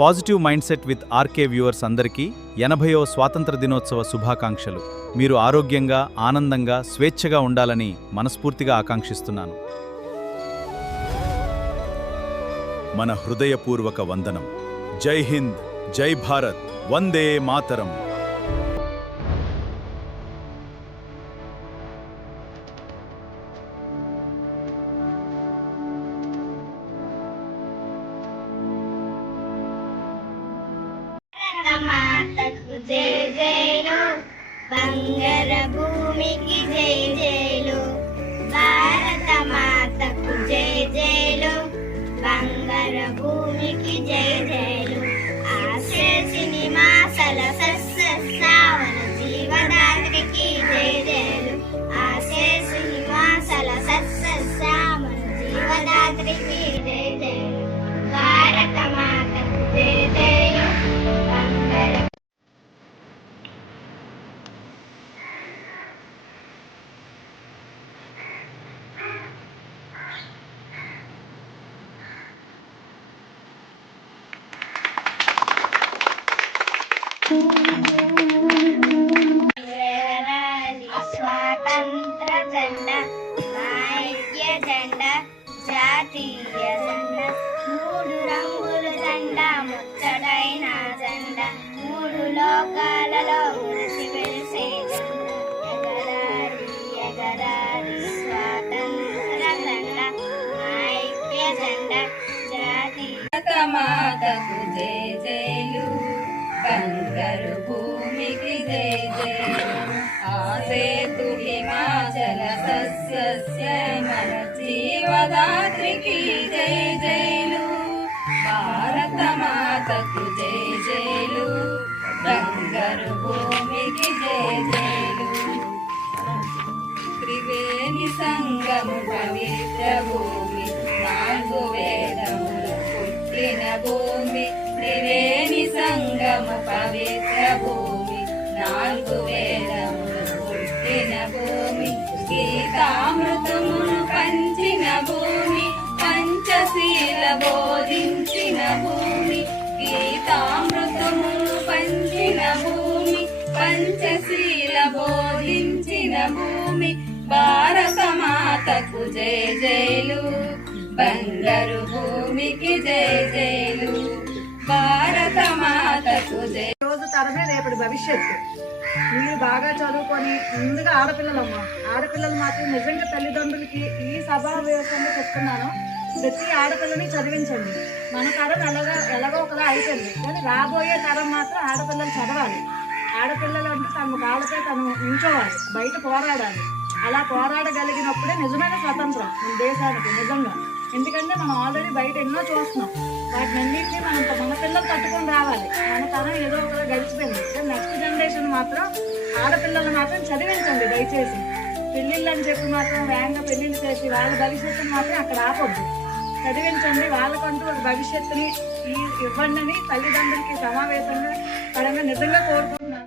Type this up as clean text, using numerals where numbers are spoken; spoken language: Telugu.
Positive mind set with RK viewers అందరికీ 80వ స్వాతంత్ర దినోత్సవ శుభాకాంక్షలు. మీరు ఆరోగ్యంగా, ఆనందంగా, స్వేచ్ఛగా ఉండాలని మనస్ఫూర్తిగా ఆకాంక్షిస్తున్నాను. మన హృదయపూర్వక వందనం. జై హింద్, జై భారత్, వందే మాతరం. మాతకు జై జైలు, బంగార భూమికి జై జైలు. భారత మాతకు జై జైలు, బంగార భూమికి జై జైలు. ఆశేషిని మాసల సస్యశ్రావణ జీవదాత్రికి జై జైలు. ఆశేషిని మాసల సస్యశ్రావణ జీవదాత్రికి జై జైలు. భారత మాతకు జై జైలు. స్వాతంత్ర జెండా, ఐక్య జెండా, జాతీయ జెండా, మూడు రంగుల జెండా, ముచ్చటైన జెండా, మూడు లోకాలలో మురిసి వెలిసే జెండా. ఎగరాలి ఎగరాలి స్వాతంత్ర జెండా, ఐక్య జెండా, జాతీయ మాతకు జై జైలు, బంగారు భూమికి జై జైలు. ఆసేతు హిమాచల సస్యశ్యామల జీవదాత్రికి జై జైలు. భారత మాతకు జై జైలు, బంగారు భూమికి జై జైలు. త్రివేణి సంగము పవిత్ర భూమి, నాలుగు వేదములు పుట్టిన భూమి. త్రివేణి సంగము పవిత్ర భూమి, నాలుగు వేదములు పుట్టిన భూమి. గీతామృతమును పంచిన భూమి, పంచశీల బోధించిన భూమి. గీతామృతమును పంచిన భూమి, పంచశీల బోధించిన భూమి. భారత మాతకు జై జైలు, బంగారు భూమికి జై జైలు. భారత మాతకు జై. రోజు తరమే రేపటి భవిష్యత్తు. మీరు బాగా చదువుకొని, ముందుగా ఆడపిల్లలమ్మా, ఆడపిల్లలు మాత్రం నిజంగా తల్లిదండ్రులకి ఈ సభావేశంలో చెప్తున్నాను, ప్రతి ఆడపిల్లని చదివించండి. మన తరం ఎలాగో ఒకలా అయిపోయింది, కానీ రాబోయే తరం మాత్రం ఆడపిల్లలు చదవాలి. ఆడపిల్లలు అంటే తన కాళ్ళపై తను ఉంచోవాలి, బయట పోరాడాలి. అలా పోరాడగలిగినప్పుడే నిజమైన స్వతంత్రం మన దేశానికి నిజంగా. ఎందుకంటే మనం ఆల్రెడీ బయట ఎన్నో చూస్తున్నాం, వాటినన్నింటినీ మన పిల్లలు పట్టుకొని రావాలి. మన తరం ఏదో ఒకలా గడిచిపోయింది, నెక్స్ట్ జనరేషన్ మాత్రం ఆడపిల్లలు మాత్రం చదివించండి దయచేసి. పెళ్ళిళ్ళు అని చెప్పి మాత్రం వేగంగా పెళ్ళిళ్ళు చేసి వాళ్ళ భవిష్యత్తుని మాత్రం అక్కడ ఆపొద్దు. చదివించండి, వాళ్ళకంటూ ఒక భవిష్యత్తుని ఇవ్వండి అని తల్లిదండ్రులకి సమావేశంగా పరంగా నిజంగా కోరుకుంటున్నాను.